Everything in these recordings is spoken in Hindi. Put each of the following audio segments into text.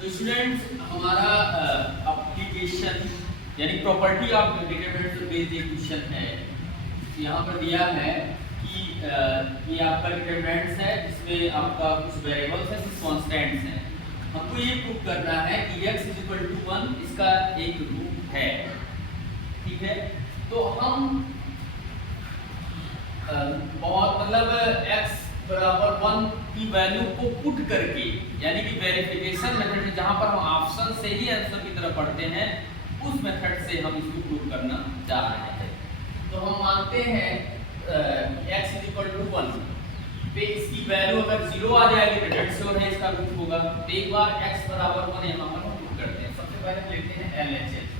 तो स्टूडेंट्स हमारा एप्लीकेशन यानी प्रॉपर्टी ऑफ डिटरमिनेंट बेस्ड एक क्वेश्चन है। यहाँ पर दिया है कि ये आपका डिटरमिनेंट्स है जिसमें आपका कुछ वेरिएबल्स हैं कुछ कांस्टेंट्स हैं। हमको ये प्रूव करना है कि x = 1 इसका एक रूट है। ठीक है, तो हम बहुत मतलब x बराबर 1 की वैल्यू को पुट करके यानी कि वेरिफिकेशन मेथड जहां पर हम ऑप्शन से ही आंसर की तरफ पढ़ते हैं उस मेथड से हम इसको प्रूव करना चाह रहे हैं। तो हम मानते हैं x = 1 पे इसकी वैल्यू अगर 0 आ जाएगी तो डेट श्योर है इसका रूट होगा। तो एक बार x बराबर 1 यहाँ पर हम प्रूव करते हैं। सबसे पहले हम लेते हैं LHS,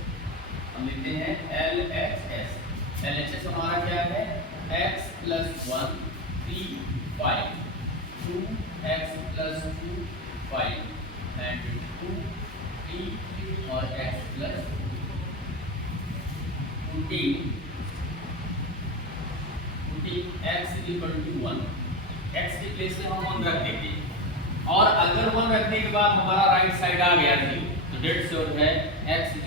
हम लेते हैं LHS। LHS हमारा क्या है, x + 1 3 5 2x + 2 5 and 2 3 और x + 14 x = 1। x के प्लेस से हम 1 रख देंगे और अगर 1 रखने के बाद हमारा राइट साइड आ गया 0 तो डेट श्योर है x =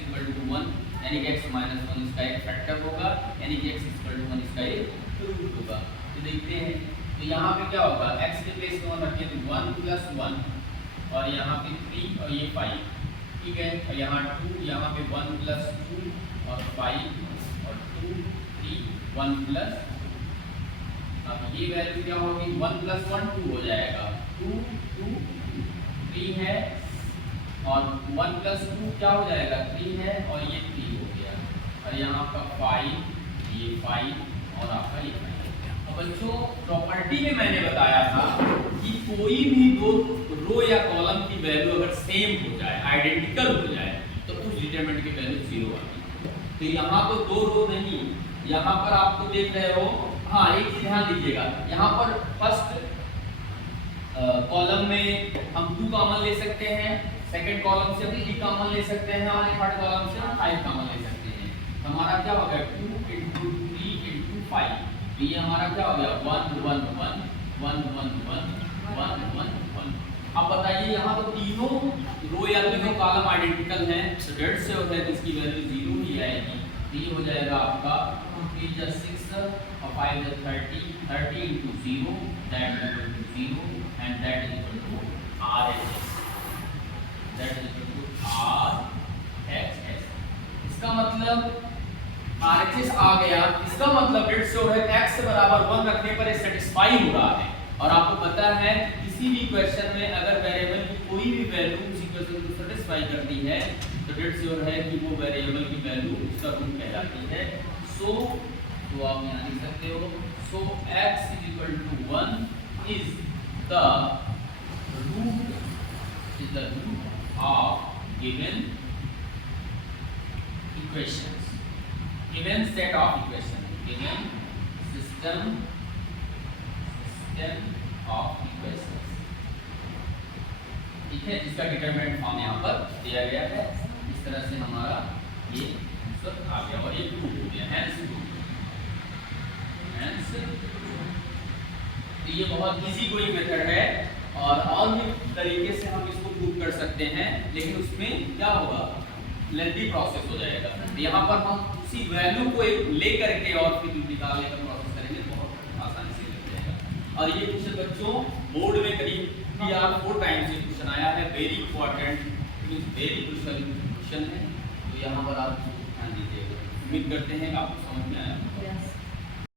1 यानी कि x - 1 इसका एक फैक्टर होगा यानी कि x = 1 इसका एक रूट होगा। तो देखते हैं तो यहाँ पे क्या होगा, x के प्लेस में 1 रखिए तो 1 + 1 और यहाँ पे 3 और ये 5। ठीक है, और यहाँ 2 यहाँ पे 1 + 2 और 5 और 2 3 1 प्लस, अब ये वैल्यू क्या होगी 1 + 1 2 हो जाएगा 2 2 3 है और 1 + 2 क्या हो जाएगा 3 है और ये 3 हो गया और यहाँ आपका 5 ये 5 और आपका ये 5। अब बच्चों प्रॉपर्टी में मैंने बताया था कि कोई भी दो रो या कॉलम की वैल्यू अगर सेम हो जाए आइडेंटिकल हो जाए तो उस डिटरमिनेंट की वैल्यू 0 आती है। तो यहाँ तो दो रो नहीं, यहाँ पर आपको देख रहे हो। हाँ, एक चीज ध्यान दीजिएगा, यहाँ पर फर्स्ट कॉलम में हम 2 कॉमन ले सकते हैं, सेकंड कॉलम से हम 3 कॉमन ले सकते हैं और थर्ड कॉलम से हम 5 कॉमन ले सकते हैं। हमारा क्या हो गया 2 × 3 × 5। तो ये हमारा क्या हो गया 1 1 1 1 1 1 1 1 1। अब बताइए यहाँ तो तीनों रो या तीनों कॉलम आइडेंटिकल हैं तो डेट से होता है तो इसकी वैल्यू 0 ही आएगी। तो ये हो जाएगा आपका 3 × 6 और 5 × 30 30 × 0 that = 0 and that = RHS, that = RHS। इसका मतलब RHS आ गया, इसका मतलब डेट श्योर है x बराबर 1 रखने पर ये सेटिस्फाई हो रहा है। और आपको पता है किसी भी क्वेश्चन में अगर वेरिएबल की कोई भी वैल्यू उस इक्वेशन को सेटिस्फाई करती है तो डेट श्योर है कि वो वेरिएबल की वैल्यू उसका रूट कहलाती है। सो तो आप यहाँ लिख सकते हो सो x = 1 is the root of given equations, given set of equations, given system of equations। ठीक है, जिसका डिटरमिनेंट फॉर्म यहाँ पर दिया गया है। इस तरह से हमारा ये आंसर आ गया और ये प्रूव हो गया है। तो ये बहुत इजी कोई मेथड है और भी तरीके से हम इसको प्रूव कर सकते हैं, लेकिन उसमें क्या होगा लेंथी प्रोसेस हो जाएगा। तो यहाँ पर हम उसी वैल्यू को एक ले करके और फिर निकालने का प्रोसेस करेंगे, बहुत आसानी से लग जाएगा। और ये क्वेश्चन बच्चों बोर्ड में करीब 4 टाइम से क्वेश्चन आया है, very important very crucial question है। तो यहाँ पर आप ध्यान दीजिएगा। उम्मीद करते हैं आपको समझ में आया।